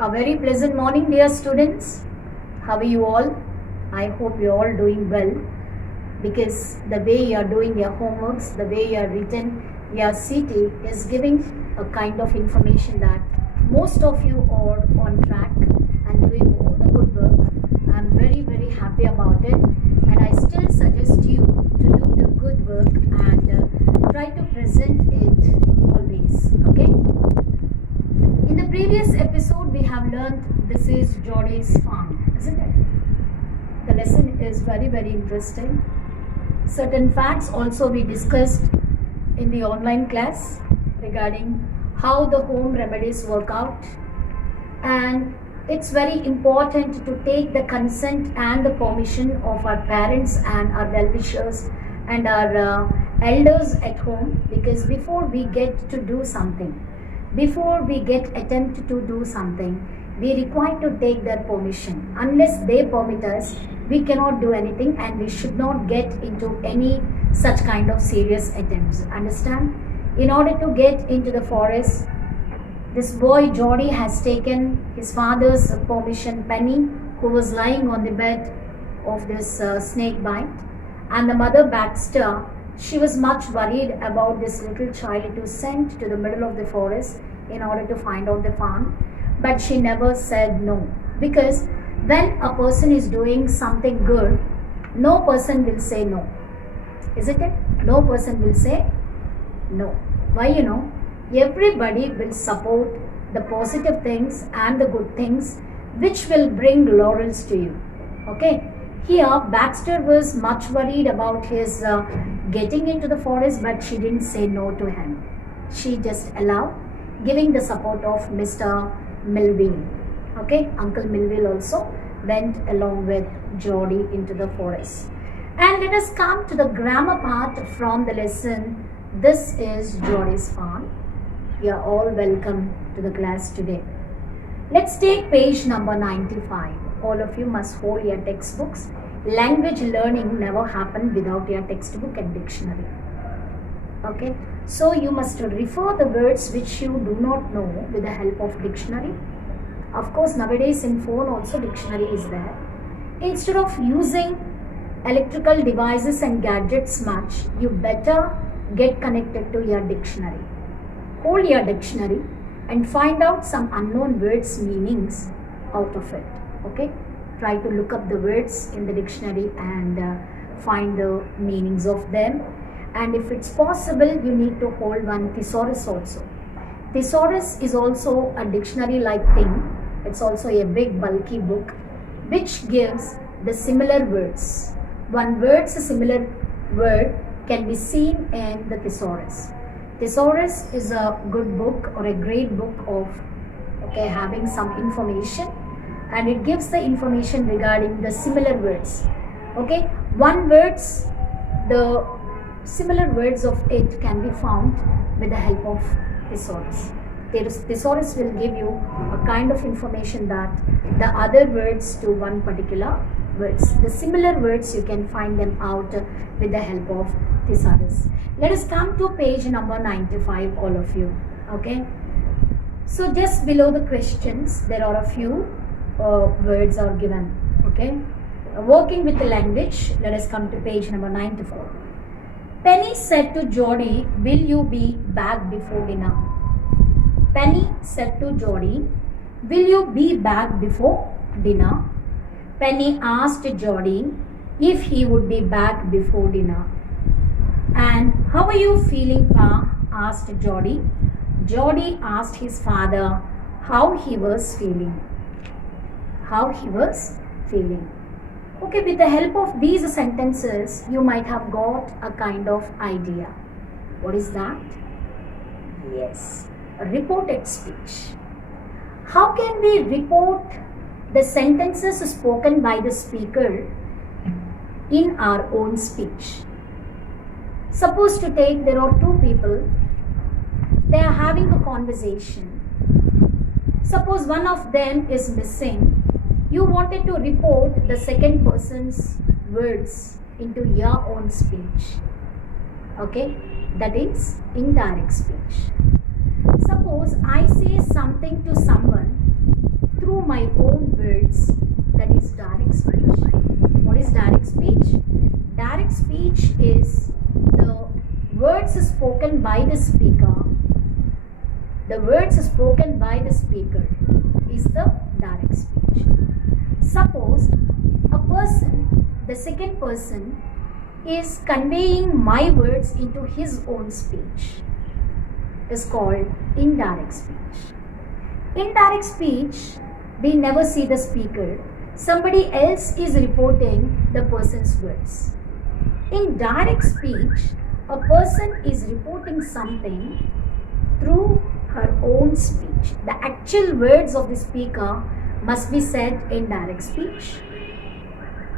A very pleasant morning, dear students. How are you all? I hope you're all doing well because the way you are doing your homeworks, the way you are written your CT is giving a kind of information that most of you are on track and doing all the good work. I'm very happy about it, and I still suggest you to do the good work and try to present it always. Okay? In the previous episode, we have learned this is Geordie's farm, isn't it? The lesson is very interesting. Certain facts also we discussed in the online class regarding how the home remedies work out, and it's very important to take the consent and the permission of our parents and our well-wishers and our elders at home, because before we get to do something, before we get attempt to do something, we require to take their permission. Unless they permit us, we cannot do anything, and we should not get into any such kind of serious attempts. Understand? In order to get into the forest, this boy Geordie has taken his father's permission, Penny, who was lying on the bed of this snake bite, and the mother Baxter. She was much worried about this little child to sent to the middle of the forest in order to find out the farm, but she never said no, because when a person is doing something good, no person will say no, isn't it? No person will say no. Why? Everybody will support the positive things and the good things which will bring laurels to you. Okay? Here, Baxter was much worried about his getting into the forest, but she didn't say no to him. She just allowed, giving the support of Mr. Melville. Okay, Uncle Melville also went along with Geordie into the forest. And let us come to the grammar part from the lesson. This is Geordie's farm. You are all welcome to the class today. Let's take page number 95. All of you must hold your textbooks. Language learning never happened without your textbook and dictionary. Okay, so you must refer the words which you do not know with the help of dictionary. Of course, nowadays in phone also dictionary is there. Instead of using electrical devices and gadgets much, you better get connected to your dictionary. Hold your dictionary and find out some unknown words meanings out of it. Okay, try to look up the words in the dictionary and find the meanings of them. And if it's possible, you need to hold one thesaurus also. Thesaurus is also a dictionary like thing. It's also a big bulky book which gives the similar words. One word's a similar word can be seen in the thesaurus. Thesaurus is a good book or a great book of having some information, and it gives the information regarding the similar words. Okay, one words, the similar words of it can be found with the help of thesaurus. Thesaurus will give you a kind of information that the other words to one particular words. The similar words you can find them out with the help of thesaurus. Let us come to page number 95, all of you. Okay. So just below the questions, there are a few words are given. Okay. Working with the language, let us come to page number 94. Penny said to Geordie, "Will you be back before dinner?" Penny said to Geordie, "Will you be back before dinner?" Penny asked Geordie if he would be back before dinner. "And how are you feeling, Pa?" asked Geordie. Geordie asked his father how he was feeling. How he was feeling. Okay, with the help of these sentences, you might have got a kind of idea. What is that? Yes, a reported speech. How can we report the sentences spoken by the speaker in our own speech? Suppose to take, there are two people, they are having a conversation. Suppose one of them is missing. You wanted to report the second person's words into your own speech. Okay, that is indirect speech. Suppose I say something to someone words, that is direct speech. What is direct speech? Direct speech is the words spoken by the speaker. The words spoken by the speaker is the direct speech. Suppose a person, the second person, is conveying my words into his own speech. It is called indirect speech. Indirect speech, we never see the speaker. Somebody else is reporting the person's words. In direct speech, a person is reporting something through her own speech. The actual words of the speaker must be said in direct speech.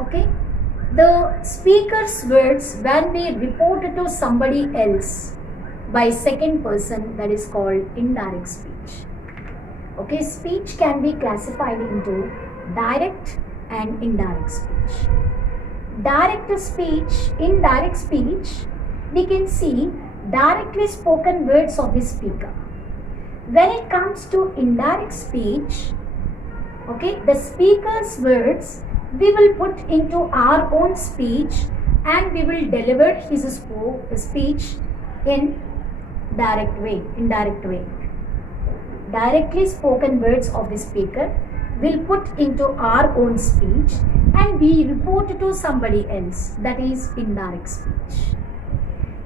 Okay? The speaker's words, when we report it to somebody else by second person, that is called indirect speech. Okay, speech can be classified into direct and indirect speech. Direct speech, indirect speech, we can see directly spoken words of the speaker. When it comes to indirect speech, okay, the speaker's words we will put into our own speech and we will deliver his speech in indirect way. Directly spoken words of the speaker will put into our own speech and we report it to somebody else, that is indirect speech.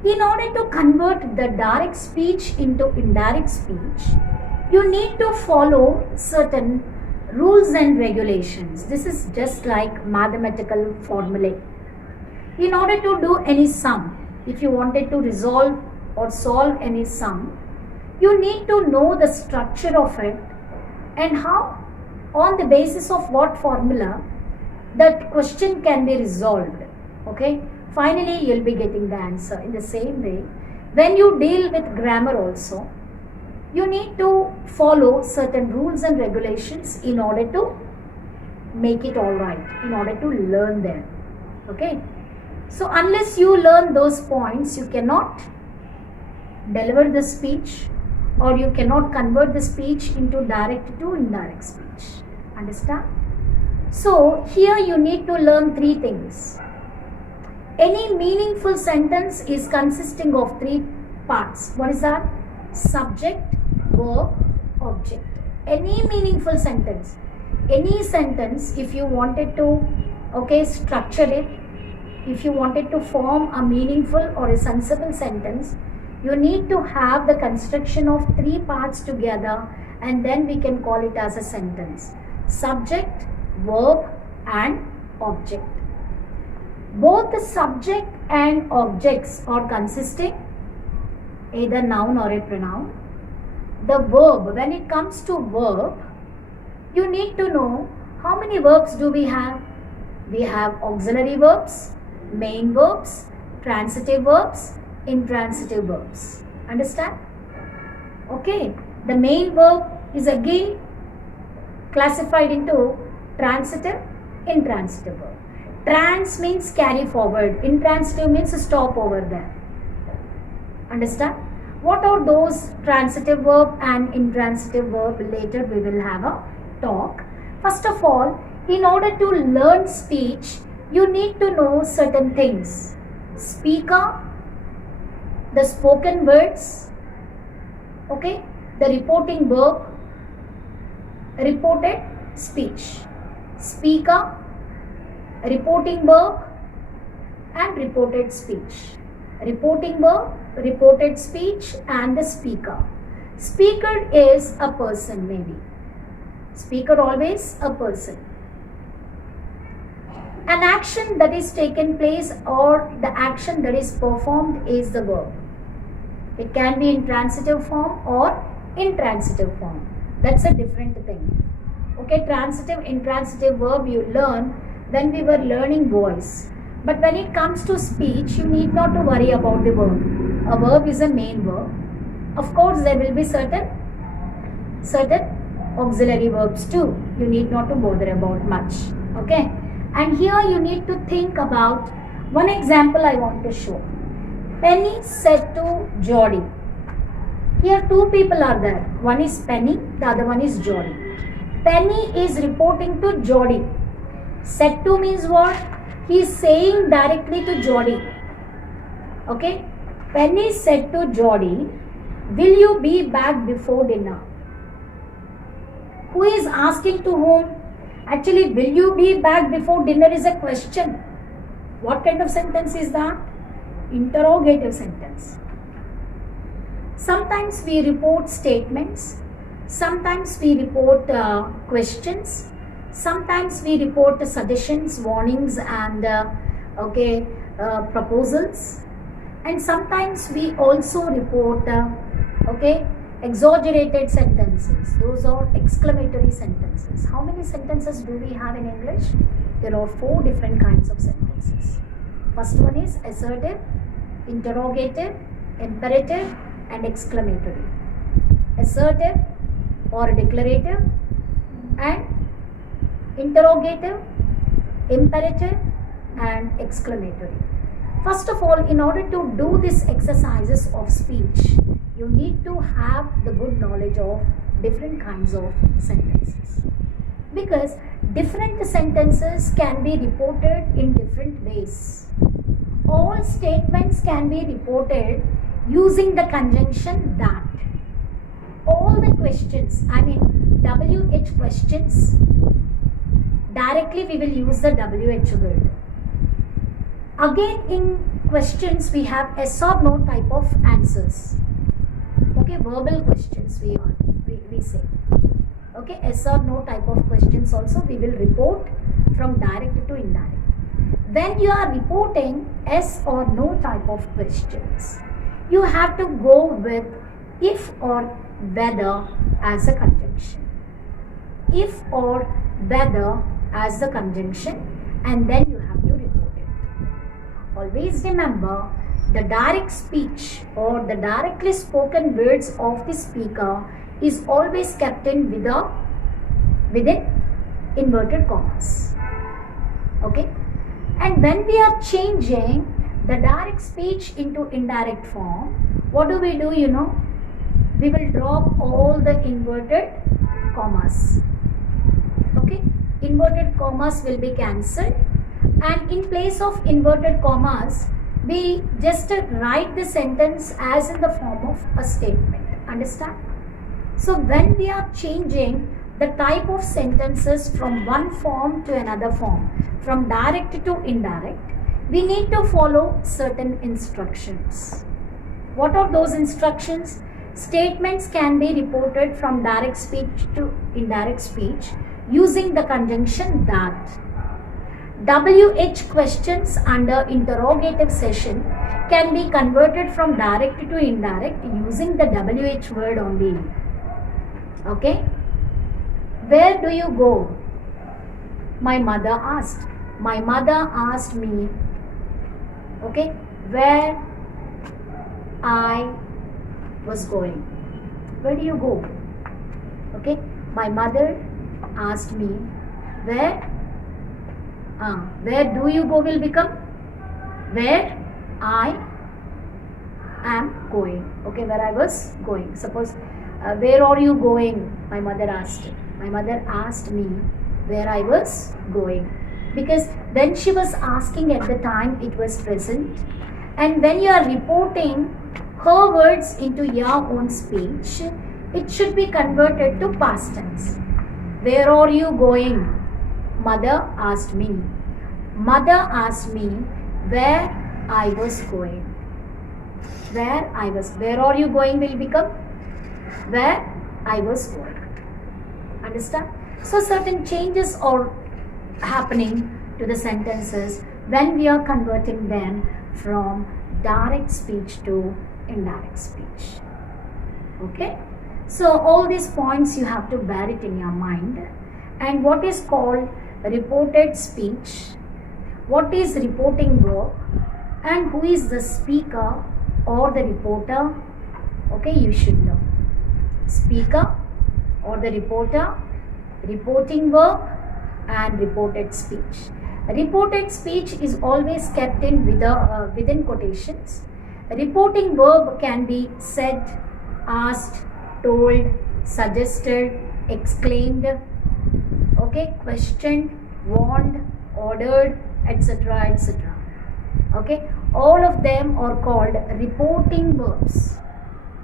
In order to convert the direct speech into indirect speech, you need to follow certain rules and regulations. This is just like mathematical formulae. In order to do any sum, if you wanted to resolve or solve any sum, you need to know the structure of it and how, on the basis of what formula, that question can be resolved. Okay? Finally, you'll be getting the answer. In the same way, when you deal with grammar also, you need to follow certain rules and regulations in order to make it all right, in order to learn them. Okay? So, unless you learn those points, you cannot deliver the speech or you cannot convert the speech into direct to indirect speech. Understand? So, here you need to learn three things. Any meaningful sentence is consisting of three parts. What is that? Subject, verb, object. Any meaningful sentence. Any sentence, if you wanted to, okay, structure it, if you wanted to form a meaningful or a sensible sentence, you need to have the construction of three parts together and then we can call it as a sentence. Subject, verb and object. Both the subject and objects are consisting either noun or a pronoun. The verb, when it comes to verb, you need to know how many verbs do we have. We have auxiliary verbs, main verbs, transitive verbs, intransitive verbs. Understand? Okay. The main verb is again classified into transitive, intransitive verb. Trans means carry forward. Intransitive means stop over there. Understand? What are those transitive verb and intransitive verb? Later we will have a talk. First of all, in order to learn speech, you need to know certain things. Speaker, the spoken words, okay, the reporting verb, reported speech. Speaker, reporting verb and reported speech. Reporting verb, reported speech and the speaker. Speaker is a person maybe. Speaker always a person. An action that is taken place or the action that is performed is the verb. It can be in transitive form or intransitive form. That's a different thing. Okay, transitive, intransitive verb you learn when we were learning voice. But when it comes to speech, you need not to worry about the verb. A verb is a main verb. Of course, there will be certain auxiliary verbs too. You need not to bother about much. Okay. And here you need to think about one example I want to show. Penny said to Jody. Here two people are there. One is Penny, the other one is Jody. Penny is reporting to Jody. Said to means what? He is saying directly to Jody. Okay. Penny said to Jody, will you be back before dinner? Who is asking to whom? Actually, will you be back before dinner is a question. What kind of sentence is that? Interrogative sentence. Sometimes we report statements. Sometimes we report questions. Sometimes we report suggestions, warnings and proposals. And sometimes we also report exaggerated sentences. Those are exclamatory sentences. How many sentences do we have in English? There are 4 different kinds of sentences. First one is assertive, interrogative, imperative and exclamatory. Assertive or declarative and interrogative, imperative and exclamatory. First of all, in order to do these exercises of speech, you need to have the good knowledge of different kinds of sentences. Because different sentences can be reported in different ways. All statements can be reported using the conjunction that. All the questions, WH questions, directly we will use the WH word. Again, in questions we have yes or no type of answers. Okay, verbal questions we say. Okay, yes or no type of questions also we will report from direct to indirect. When you are reporting yes or no type of questions, you have to go with if or whether as a conjunction. If or whether as the conjunction, and then you have to report it. Always remember, the direct speech or the directly spoken words of the speaker is always kept in within inverted commas. Okay? And when we are changing the direct speech into indirect form, what do? We will drop all the inverted commas. Okay? Inverted commas will be cancelled, and in place of inverted commas, we just write the sentence as in the form of a statement. Understand? So when we are changing the type of sentences from one form to another form, from direct to indirect, we need to follow certain instructions. What are those instructions? Statements can be reported from direct speech to indirect speech using the conjunction that. WH questions under interrogative session can be converted from direct to indirect using the WH word only. Okay? Where do you go? My mother asked. My mother asked me. Okay? Where I was going. Where do you go? Okay? My mother asked me. Where do you go will become where I am going. Okay, where I was going. Suppose, where are you going? My mother asked. My mother asked me where I was going. Because when she was asking at the time, it was present. And when you are reporting her words into your own speech, it should be converted to past tense. Where are you going? Mother asked me. Mother asked me where I was going. Where I was. Where are you going will become where I was going. Understand? So certain changes are happening to the sentences when we are converting them from direct speech to indirect speech. Okay? So all these points you have to bear it in your mind. And what is called reported speech, what is reporting verb, and who is the speaker or the reporter, okay, you should know. Speaker or the reporter, reporting verb and reported speech. Reported speech is always kept in within quotations. Reporting verb can be said, asked, told, suggested, exclaimed, Okay, questioned, warned, ordered, etc., etc. Okay, all of them are called reporting verbs.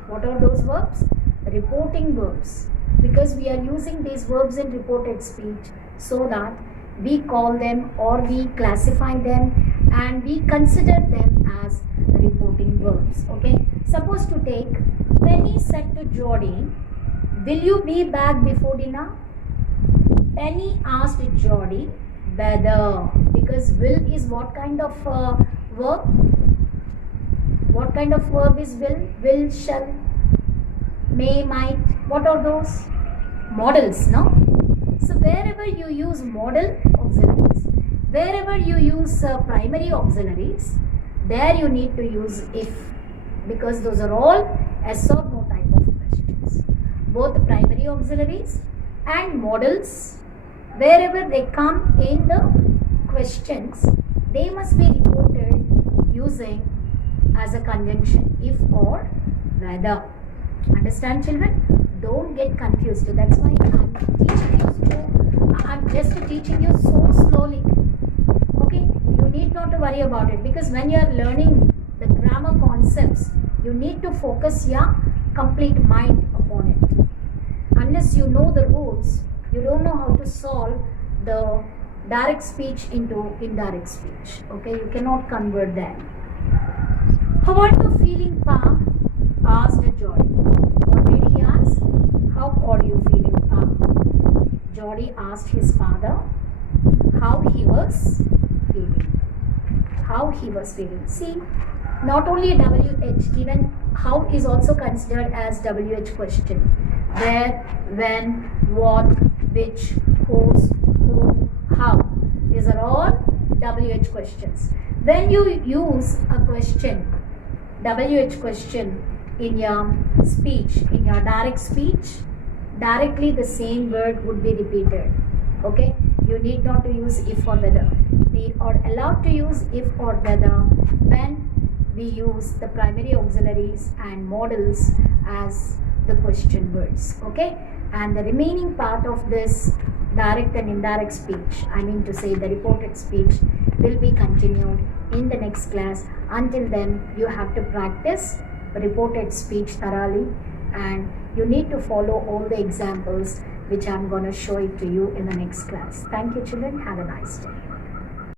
What are those verbs? Reporting verbs. Because we are using these verbs in reported speech, so that we call them or we classify them and we consider them as reporting verbs. Okay, suppose to take, Penny said to Geordie, will you be back before dinner? Penny asked Geordie whether, because will is what kind of verb? What kind of verb is will? Will, shall, may, might. What are those? Models, no? So wherever you use modal auxiliaries, wherever you use primary auxiliaries, there you need to use if, because those are all yes or no type of questions. Both primary auxiliaries and modals, wherever they come in the questions, they must be reported using as a conjunction if or whether. Understand, children? Don't get confused. That's why I'm just teaching you so slowly. Okay, you need not to worry about it, because when you are learning the grammar concepts, you need to focus your complete mind upon it. Unless you know the rules, you don't know how to solve the direct speech into indirect speech. Okay, you cannot convert that. How are you feeling, Pa? Asked Geordie. What did he ask? How are you feeling, Pa? Geordie asked his father how he was feeling. How he was feeling. See, not only WH, even how is also considered as WH question. Where, when, what, which, whose, who, how. These are all WH questions. When you use a question, WH question, in your speech, in your direct speech, directly the same word would be repeated. Okay, you need not to use if or whether. We are allowed to use if or whether when we use the primary auxiliaries and modals as the question words. Okay, and the remaining part of this direct and indirect speech, I mean to say the reported speech, will be continued in the next class. Until then, you have to practice reported speech thoroughly, and you need to follow all the examples which I am going to show it to you in the next class. Thank you, children. Have a nice day.